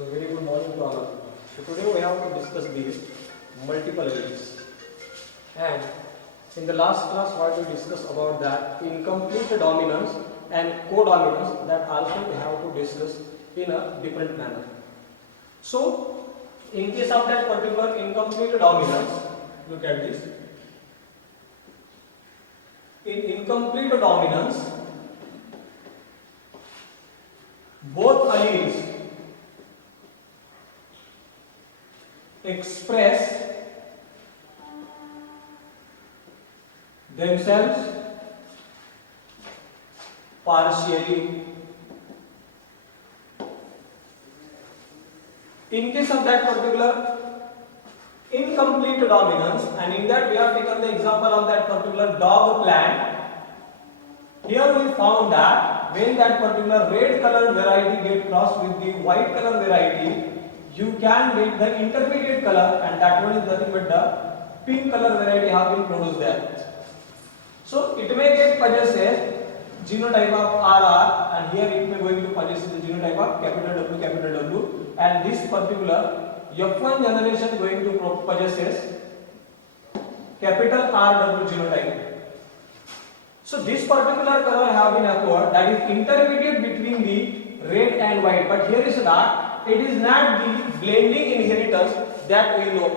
So very good morning to all of you. So today we have to discuss the multiple alleles. And in the last class what we discussed about that incomplete dominance and codominance, that also we have to discuss in a different manner. So in case of that particular incomplete dominance, look at this. In incomplete dominance, both alleles express themselves partially. In case of that particular incomplete dominance, and in that we have taken the example of that particular dog plant. Here we found that when that particular red color variety get crossed with the white color variety, you can get the intermediate color, and that one is nothing but the pink color variety have been produced there. So it may get possesses genotype of RR, and here it may going to possess the genotype of capital W, and this particular F1 generation going to possesses capital RW genotype. So this particular color have been acquired, that is intermediate between the red and white, but here is that it is not the blending inheritance that we know.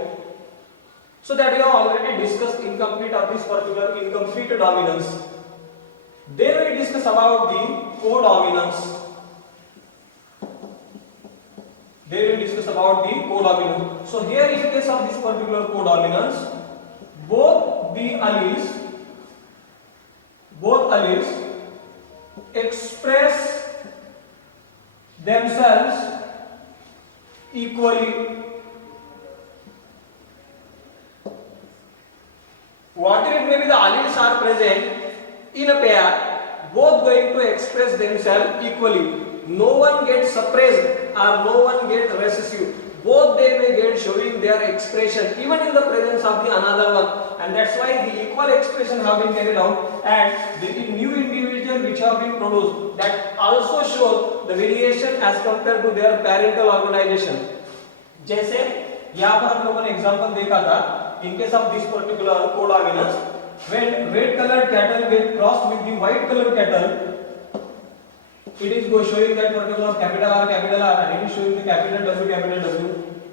So that we have already discussed incomplete of this particular incomplete dominance. Then we discuss about the codominance. So here in case of this particular codominance, both alleles express themselves equally. Whatever it may be the alleles are present in a pair, both going to express themselves equally. No one gets suppressed or no one gets recessive. Both they may get showing their expression even in the presence of the another one, and that's why the equal expression have been carried out, and the new individual which have been produced, that also shows the variation as compared to their parental organization. जैसे यहाँ पर हम लोगों ने example देखा था, in case of this particular codominance, when red colored cattle get crossed with the white colored cattle, it is showing that particular capital R, and it is showing the capital W.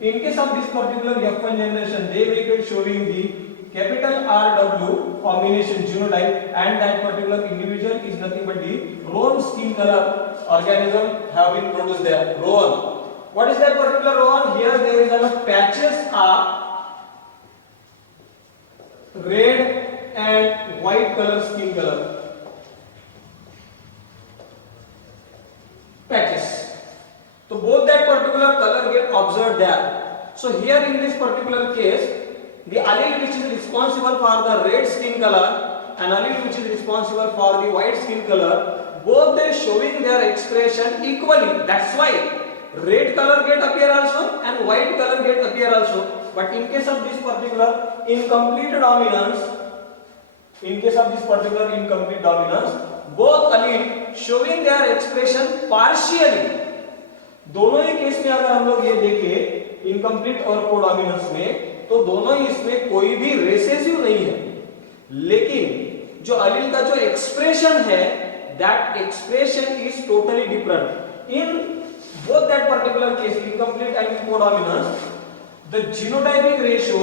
In case of this particular F1 generation, they will get showing the capital RW combination genotype, and that particular individual is nothing but the roan skin color organism have been produced there. Roan. What is that particular roan? Here there is a patches are red and white color skin color. Patches. So both that particular color get observed there. So here in this particular case, the allele which is responsible for the red skin color and allele which is responsible for the white skin color, both they showing their expression equally. That's why red color get appear also and white color get appear also. But in case of this particular incomplete dominance, both allele showing their expression partially. दोनों ही case में अगर हम लोग ये देखें incomplete और codominance में, तो दोनों ही इसमें कोई भी रेसेसिव नहीं है, लेकिन जो अलील का जो एक्सप्रेशन है, that expression is totally different. In both that particular case incomplete and codominance, the genotypic ratio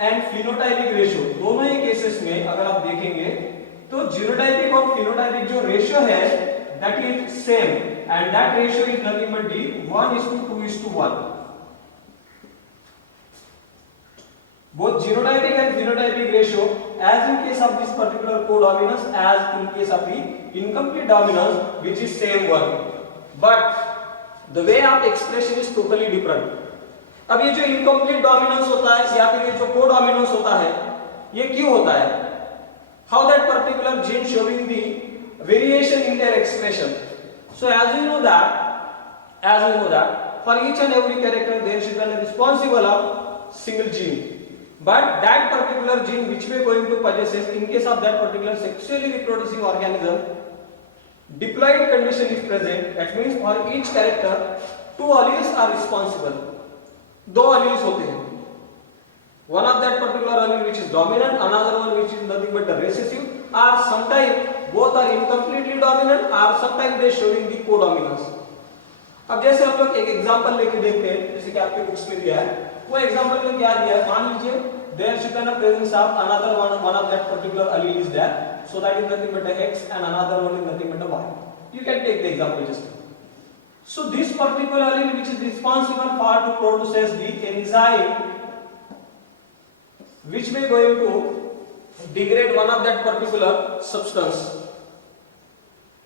and phenotypic ratio, दोनों ही केसेस में अगर आप देखेंगे तो जीनोटाइपिक और फिनोटाइपिक जो रेशियो है that is same, and that ratio is nothing but the 1:2:1. both genotypic and phenotypic ratio as in case of this particular codominance as in case of the incomplete dominance, which is same one, but the way of expression is totally different. अब ये जो incomplete dominance होता है या फिर ये जो codominance होता है, ये क्यों होता है? How that particular gene showing the variation in their expression. So as we know that for each and every character there should be a responsible of single gene, but that particular gene which we are going to possess in case of that particular sexually reproducing organism, diploid condition is present, that means for each character two alleles are responsible. दो alleles होते हैं. One of that particular allele which is dominant, another one which is nothing but the recessive, or sometimes both are incompletely dominant, or sometimes they showing the codominance. अब जैसे हम लोग एक example लेके देखते हैं, जैसे कि आपके बुक्स में दिया है, वो एग्जांपल में क्या दिया है, मान लीजिए there should be a presence of another one of that particular allele is there, so that is nothing but a x and another one is nothing but a y. You can take the example just. So this particular allele which is responsible for to produces the enzyme which may going to degrade one of that particular substance.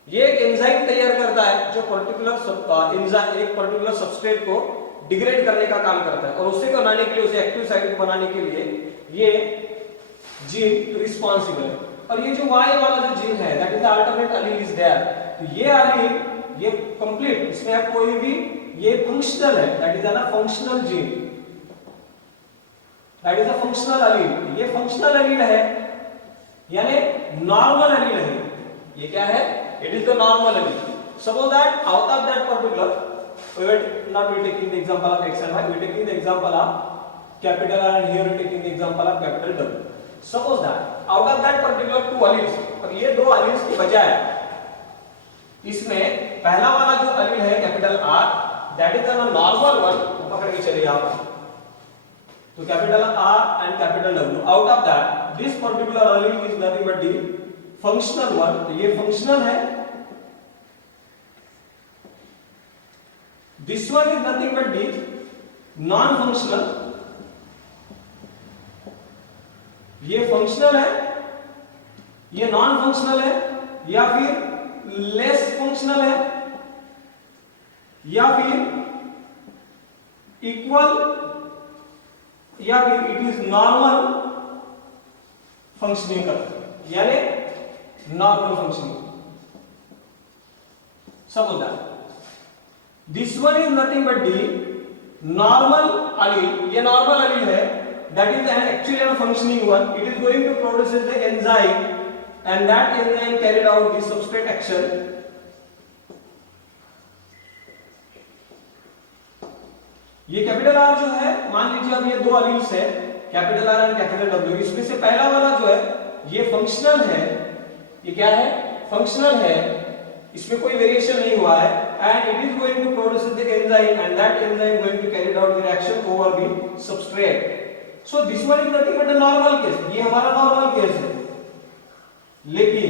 ये एक enzyme तैयार करता है जो particular enzyme एक particular substrate को degrade करने का काम करता है, और उसे बनाने के लिए, उसे एक्टिव साइट बनाने के लिए ये जीन रिस्पांसिबल है. और ये जो Y वाला जो जीन है, that is the alternate allele is there. तो ये एलील ये कंप्लीट, इसमें आप कोई भी, ये फंक्शनल है, that is a functional gene, that is a functional allele. ये फंक्शनल एलील है यानी नॉर्मल एलील है. ये क्या है? It is the normal allele. Suppose that out of that particular, we will not be taking the example of x and y, we are taking the example of capital R, and here we are taking the example of capital W. Suppose that out of that particular two alleles, और ये दो alleles की बजाय इसमें पहला वाला जो allele है capital R, that is the normal one, पकड़ के चलिए आप. तो capital R and capital W, out of that this particular allele is nothing but the functional one. तो ये फंक्शनल है, this one is nothing but the non functional. ये functional है, ये नॉन फंक्शनल है, या फिर लेस फंक्शनल है, या फिर इक्वल, या फिर इट इज नॉर्मल फंक्शनिंग करता है, यानी normal functioning. Suppose that this one is nothing but the normal allele. ये normal allele है, that is actually a functioning one. It is going to produce the enzyme, and that enzyme carried out the substrate action. ये capital R जो है, मान लीजिए अब ये दो alleles है, कैपिटल R और कैपिटल W. इसमें से पहला वाला जो है ये फंक्शनल है. ये क्या है? फंक्शनल है, इसमें कोई वेरिएशन नहीं हुआ है, and it is going to produce the enzyme, and that enzyme going to carry out the reaction over the substrate. So this one is nothing but a normal case. ये हमारा normal case है. लेकिन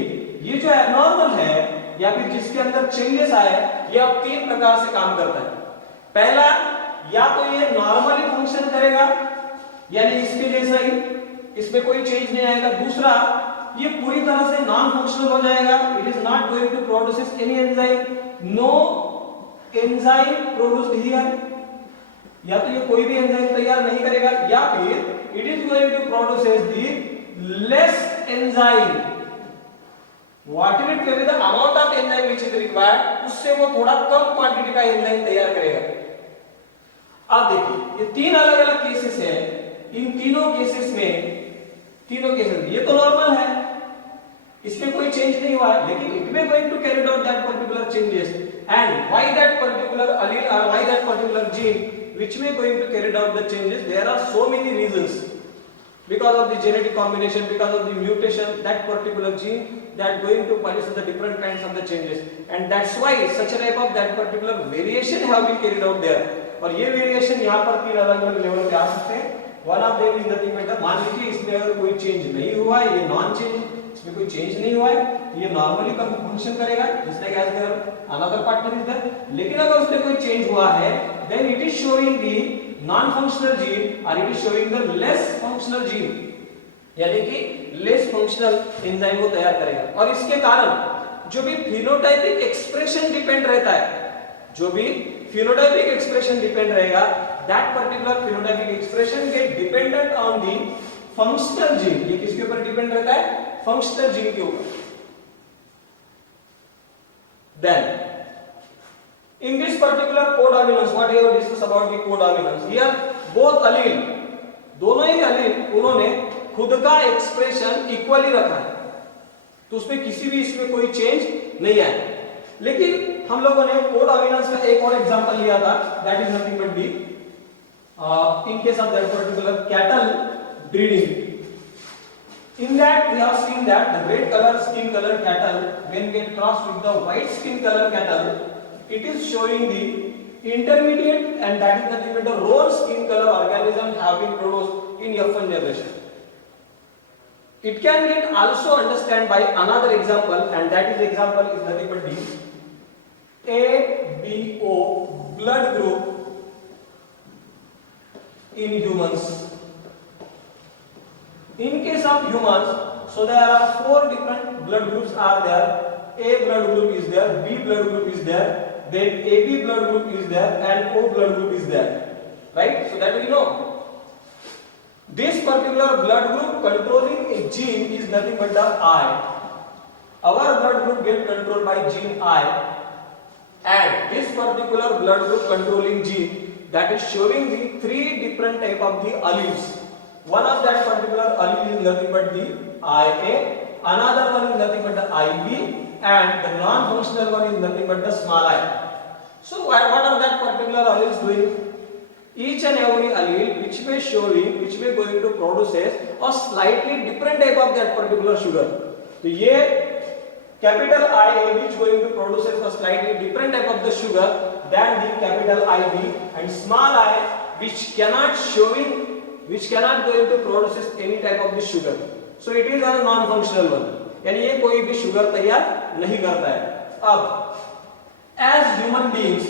ये जो abnormal है या फिर जिसके अंदर चेंजेस आए, ये अब तीन प्रकार से काम करता है. पहला, या तो ये नॉर्मली फंक्शन करेगा यानी इसके जैसा ही, इसमें कोई चेंज नहीं आएगा. दूसरा, ये पूरी तरह से नॉन फंक्शनल हो जाएगा. It is not going to produce any enzyme, no enzyme produced here. या तो ये कोई भी एंजाइम तैयार नहीं करेगा, या फिर it is going to produce the less enzyme. Whatever the amount of enzyme which is required, उससे वो थोड़ा कम क्वांटिटी का एंजाइम तैयार करेगा. अब देखिए ये तीन अलग अलग केसेस हैं. इन तीनों केसेस में ये तो नॉर्मल है, इसमें कोई चेंज नहीं हुआ है, लेकिन it may going to carry out that particular changes, and why that particular allele or why that particular gene which may going to carry out the changes, there are so many reasons. Because of the genetic combination, because of the mutation, that particular gene that going to produce the different kinds of the changes, and that's why such a type of that particular variation have been carried out there. और ये variation यहाँ पर तीन अलग अलग level पे आ सकते हैं. One of them is nothing but, मान लीजिए इसमें अगर कोई चेंज नहीं हुआ है, ये नॉन चेंज, इसमें कोई चेंज नहीं हुआ है, ये नॉर्मली कभी फंक्शन करेगा just like as there another partner is there. लेकिन अगर उसमें कोई चेंज हुआ है, then it is showing the non functional gene और it is showing the less functional gene, यानी कि लेस फंक्शनल एंजाइम को तैयार करेगा. और इसके कारण जो भी फिनोटाइपिक एक्सप्रेशन डिपेंड रहता है, जो भी फिनोटाइपिक एक्सप्रेशन डिपेंड रहेगा, that particular phenotypic expression get dependent on the functional gene. ये किसके ऊपर डिपेंड रहता है? फंक्शनल जीन के ऊपर. Then in this particular codominance, what we have discussed about the codominance, here both allele, दोनों ही allele उन्होंने खुद का एक्सप्रेशन इक्वली रखा है, तो उसमें किसी भी इसमें कोई चेंज नहीं आया. लेकिन हम लोगों ने कोडोमिनेंस का एक और एग्जांपल लिया था, that is nothing but the in case of that particular cattle breeding. In that we have seen that the red color skin color cattle when get crossed with the white skin color cattle, it is showing the intermediate and that is nothing but the roll skin color organism have been produced in F1 generation. It can get also understand by another example, and that is example is nothing but the ABO blood group in humans. In case of humans, so there are 4 different blood groups are there. A blood group is there, B blood group is there, then AB blood group is there, and O blood group is there, right? So that we know. This particular blood group controlling a gene is nothing but the I. Our blood group get controlled by gene I, and this particular blood group controlling gene that is showing the 3 different type of the alleles. One of that particular allele is nothing but the IA, another one is nothing but the IB, and the non-functional one is nothing but the small I. So what are that particular alleles doing? Each and every allele which may going to produces a slightly different type of that particular sugar. So ये capital IA which going to produces a slightly different type of the sugar than the capital IB, and small I which cannot going to produce any type of the sugar. So it is a non-functional one. यानी ये कोई भी sugar तैयार नहीं करता है. अब as human beings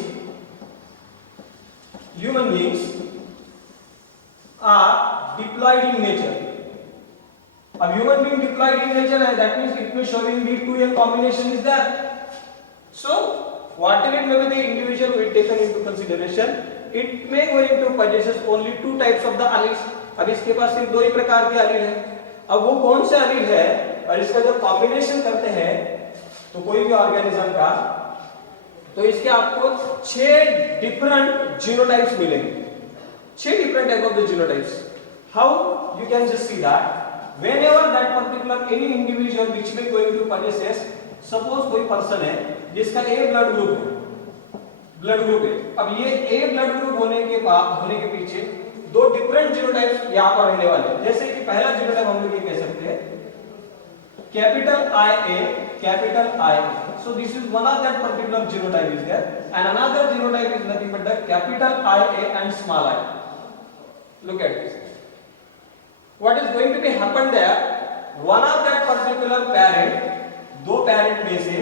are diploid in nature. अब human being diploid in nature है, that means it may showing the 2n combination is there. So whatever it may be the individual we taken into consideration, it may going to possess only 2 types of the alleles. अब इसके पास सिर्फ 2 ही प्रकार के allele है. अब वो कौन से एलील है और इसका जब कॉम्बिनेशन करते हैं तो कोई भी ऑर्गेनिज्म का, तो इसके आपको 6 डिफरेंट जीनोटाइप्स मिलेंगे. 6 different type of the genotypes. How you can just see that whenever that particular any individual which may going to possess, suppose कोई पर्सन है जिसका A ब्लड ग्रुप है. अब ये A ब्लड ग्रुप होने के पीछे 2 डिफरेंट जीनोटाइप्स यहाँ पर रहने वाले हैं. जैसे कि पहला जीनोटाइप हम लोग ये कह सकते हैं capital IA, capital I. So this is one of that particular genotype is there, and another genotype is nothing but the capital IA and small I. Look at this. What is going to be happen there? One of that particular parent, 2 parent में से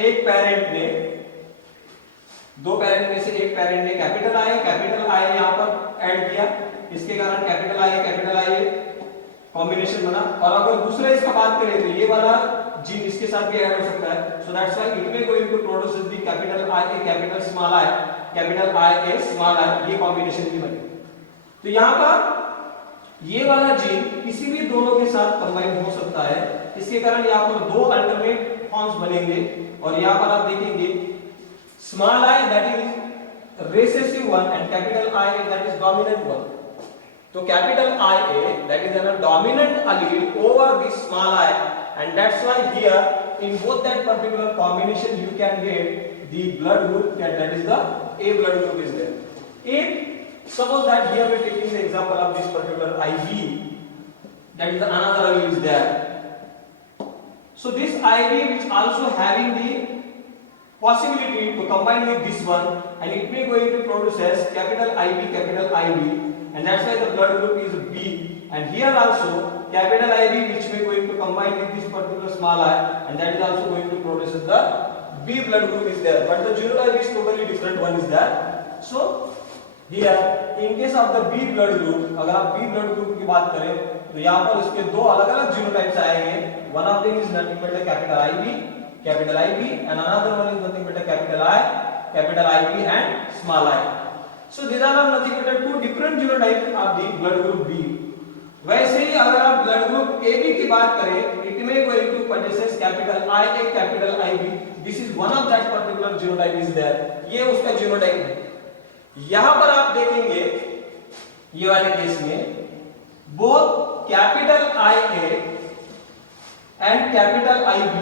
एक parent ने capital I यहाँ पर add किया, इसके कारण capital I combination बना. और अगर दूसरा इसका बात करें तो ये वाला जीन इसके साथ भी ऐड हो सकता है. So that's why it may going to produce the capital I capital small I, capital I a small I, ये कॉम्बिनेशन भी बने. तो यहाँ पर ये वाला जीन किसी भी दोनों के साथ कंबाइन हो सकता है. इसके कारण यहाँ पर 2 अल्टरनेट फॉर्म्स बनेंगे. और यहाँ पर आप देखेंगे small I that is recessive one and capital I that is dominant one. तो capital IA that is a dominant allele over the small I, and that's why here in both that particular combination you can get the blood group that is the A blood group is there. If suppose that here we are taking the example of this particular IB, that is another allele is there. So this IB which also having the possibility to combine with this one, and it may going to produce as capital IB, and that's why the blood group is B. And here also capital IB which may going to combine with this particular small I, and that is also going to produce the B blood group is there, but the genotype is totally different one is there. So here in case of the B blood group, अगर आप B blood group की बात करें तो यहाँ पर इसके 2 अलग-अलग जीनोटाइप्स आएंगे. One of them is nothing but the capital IB, and another one is nothing but the capital IB and small I. So these are nothing but 2 different genotypes of the blood group B. वैसे ही अगर आप blood group AB की बात करें, it may going to possess capital IA, capital IB. This is one of that particular genotype is there. ये उसका genotype है. यहाँ पर आप देखेंगे ये वाले केस में both capital IA and capital IB,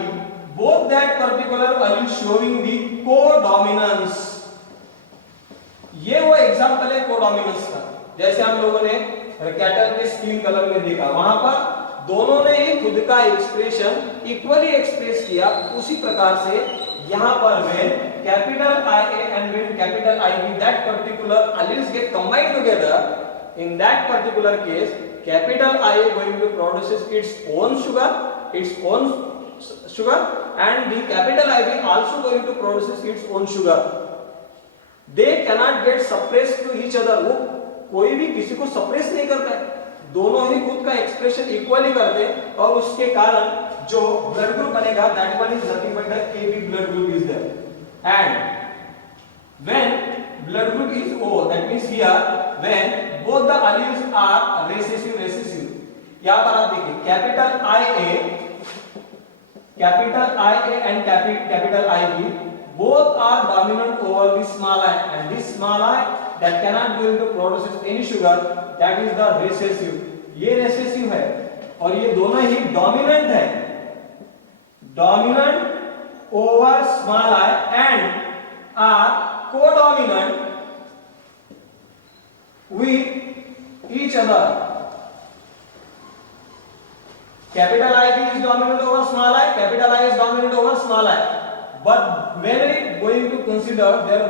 both that particular allele showing the codominance. ये वो एग्जांपल है कोडोमिनेंस का, जैसे हम लोगों ने कैटल के स्किन कलर में देखा, वहां पर दोनों ने ही खुद का एक्सप्रेशन इक्वली एक्सप्रेस किया, उसी प्रकार से यहाँ पर when capital IA and when capital IB, that particular alleles get combined together, in that particular case capital IA going to produces its own sugar, and the capital IB also going to produces its own sugar. They cannot get suppressed to each other. वो कोई भी किसी को suppress नहीं करता है, दोनों ही खुद का एक्सप्रेशन इक्वली करते हैं, और उसके कारण जो ब्लड ग्रुप बनेगा that one is nothing but the AB blood group is there. And when blood group is O, that means here when both the alleles are recessive, यहाँ पर आप देखिए capital IA and capital IB both are dominant over the small I, and this small I that cannot be able to produce any sugar, that is the recessive. ये recessive है और ये दोनों ही dominant है, dominant over small I and are codominant with each other. Capital IB is dominant over small I, capital I is dominant over small I. But when we going to consider their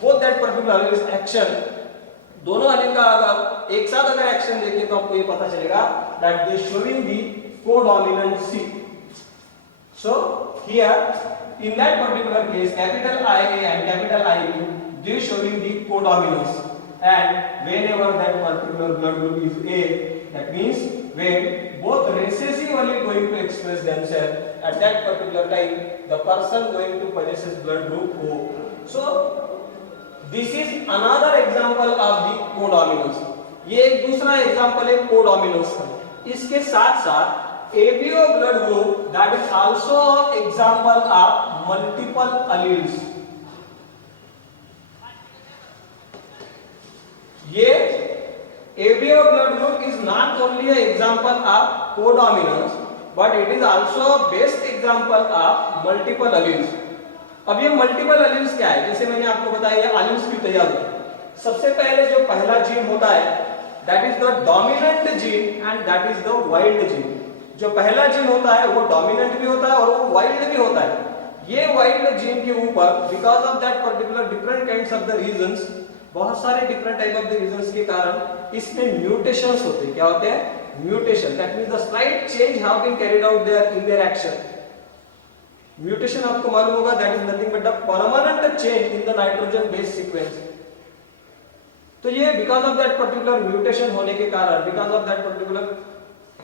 both that particular is action, दोनों allele का अगर एक साथ अगर action देखें तो आपको ये पता चलेगा that they showing the codominancy. So here in that particular case capital IA and capital IB they showing the codominance, and whenever that particular blood group is A, that means when both recessive allele going to express themselves at that particular time, the person going to possesses blood group O. So this is another example of the codominance. ये एक दूसरा example है codominance का. इसके साथ साथ ABO blood group that is also example of multiple alleles. ये ABO blood group is not only an example of codominance, but it is also a best example of multiple alleles. अब ये multiple alleles क्या है, जैसे मैंने आपको बताया ये एलील्स की तैयारी. सबसे पहले जो पहला जीन होता है that is the dominant gene and that is the wild gene. जो पहला जीन होता है वो डोमिनेंट भी होता है और वो वाइल्ड भी होता है. ये वाइल्ड जीन के ऊपर because of that particular different kinds of the reasons, बहुत सारे different type of the reasons के कारण इसमें म्यूटेशंस होते हैं. क्या होते हैं? Mutation. That means the slight change have been carried out there in their action. Mutation आपको मालूम होगा that is nothing but the permanent change in the nitrogen base sequence. तो ये because of that particular mutation होने के कारण, because of that particular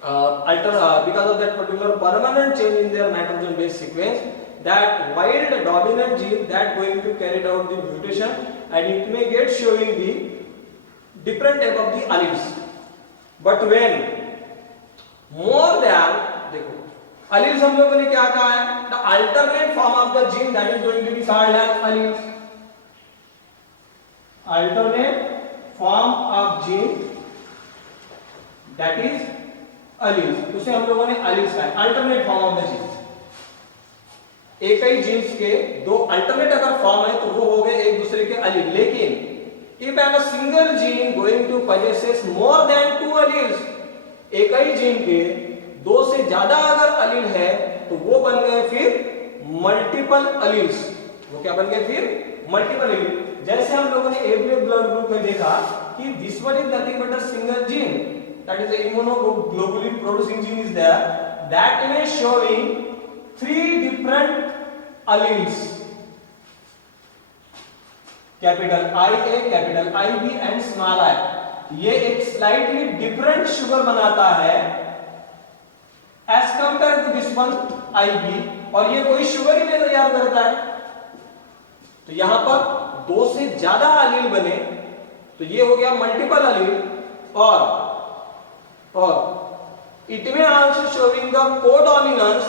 because of that particular permanent change in their nitrogen base sequence, that wild dominant gene that going to carry out the mutation and it may get showing the different type of the alleles. But when more than, देखो alleles हम लोगों ने क्या कहा है, the alternate form of the gene that is going to be called as alleles. Alternate form of gene that is alleles, उसे हम लोगों ने alleles कहा है. Alternate form of the gene, एक ही जीन्स के दो अल्टरनेट अगर फॉर्म है तो वो हो गए एक दूसरे के alleles. लेकिन if a single gene going to possesses more than two alleles, एक ही जीन के दो से ज्यादा अगर allele है तो वो बन गए फिर मल्टीपल alleles. वो क्या बन गए फिर? Multiple alleles. जैसे हम लोगों ने एबीओ ब्लड ग्रुप में देखा कि this one is nothing but a single gene, that is the immunoglobulin producing gene is there, that is showing three different alleles, capital IA, capital IB and small I. ये एक slightly different sugar बनाता है as compared to this one IB, और ये कोई sugar ही नहीं तैयार करता है. तो यहां पर दो से ज्यादा अलील बने तो ये हो गया मल्टीपल अलील. और it may also showing the codominance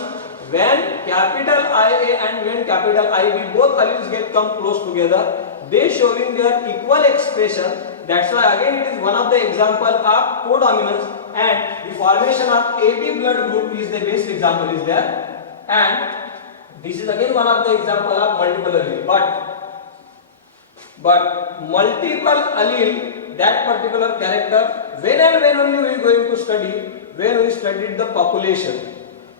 when capital IA and when capital IB both alleles get come close together, they showing their equal expression. That's why again it is one of the example of codominance. and the formation of AB blood group is the best example is there, and this is again one of the example of multiple allele. But multiple allele, that particular character, when and when only we are going to study, when we studied the population.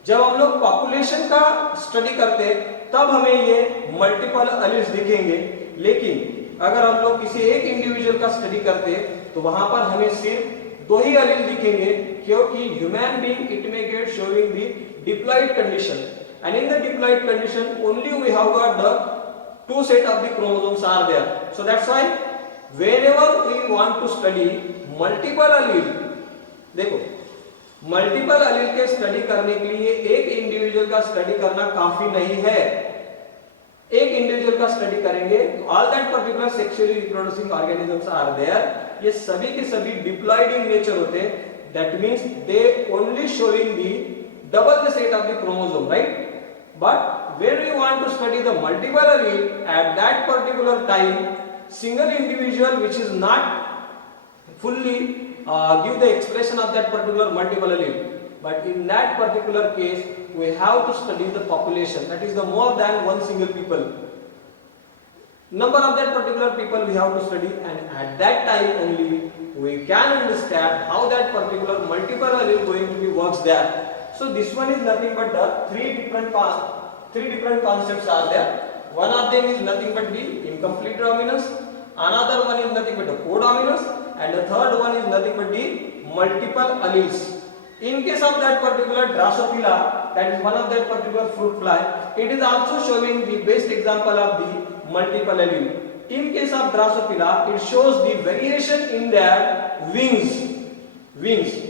जब हम लोग population का study करते तब हमें ये multiple alleles दिखेंगे, लेकिन अगर हम लोग किसी एक इंडिविजुअल का स्टडी करते तो वहां पर हमें सिर्फ दो ही अलील दिखेंगे, क्योंकि human being it may get showing the diploid condition, and in the diploid condition only we have got the two set of the chromosomes are there. So that's why whenever we want to study multiple allele, देखो multiple allele के study करने के लिए एक individual का study करना काफी नहीं है. एक इंडिविजुअल का स्टडी करेंगे, all that particular sexually reproducing organisms are there, ये सभी के सभी डिप्लॉयड इन नेचर होते हैं. That means they only showing the double the set of the chromosome, right? But when we want to study the multiple allele, at that particular time, single individual which is not fully give the expression of that particular multiple allele, but in that particular case we have to study the population, that is the more than one single people, number of that particular people we have to study, and at that time only we can understand how that particular multiple allele going to be works there. So this one is nothing but the three different concepts are there. One of them is nothing but the incomplete dominance, another one is nothing but the codominance, and the third one is nothing but the multiple alleles. In case of that particular Drosophila, that is one of that particular fruit fly, it is also showing the best example of the multiple allele. In case of Drosophila, it shows the variation in their wings.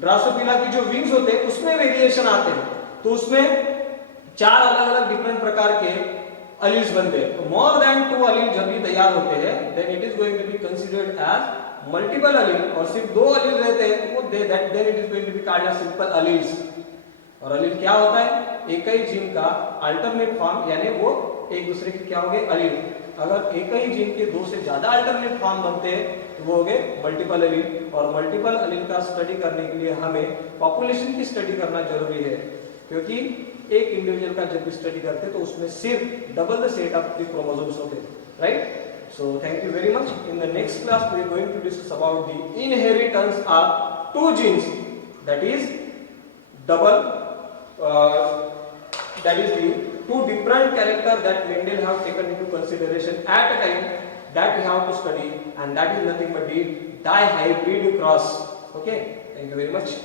Drosophila की जो wings होते हैं उसमें variation आते हैं, तो उसमें चार अलग अलग डिफरेंट प्रकार के अलील्स बनते हैं. तो मोर देन 2 अलील जब भी तैयार होते हैं then it is going to be considered as multiple allele, और सिर्फ 2 अलील रहते हैं तो वो then it is going to be called as simple alleles. और अलील क्या होता है? एक ही जीन का अल्टरनेट फॉर्म, यानी वो एक दूसरे के क्या होंगे? अलील. अगर एक ही जीन के 2 से ज्यादा अल्टरनेट फॉर्म बनते हैं तो वो हो गए मल्टीपल अलील. और मल्टीपल अलील का स्टडी करने के लिए हमें पॉपुलेशन की स्टडी करना जरूरी है, क्योंकि एक इंडिविजुअल का जब भी स्टडी करते हैं तो उसमें सिर्फ double the set of the chromosomes होते हैं, right? So thank you very much. In the next class we are going to discuss about the inheritance of 2 genes, that is double that is the 2 different character that Mendel have taken into consideration at a time that we have to study, and that is nothing but the dihybrid cross. Okay, thank you very much.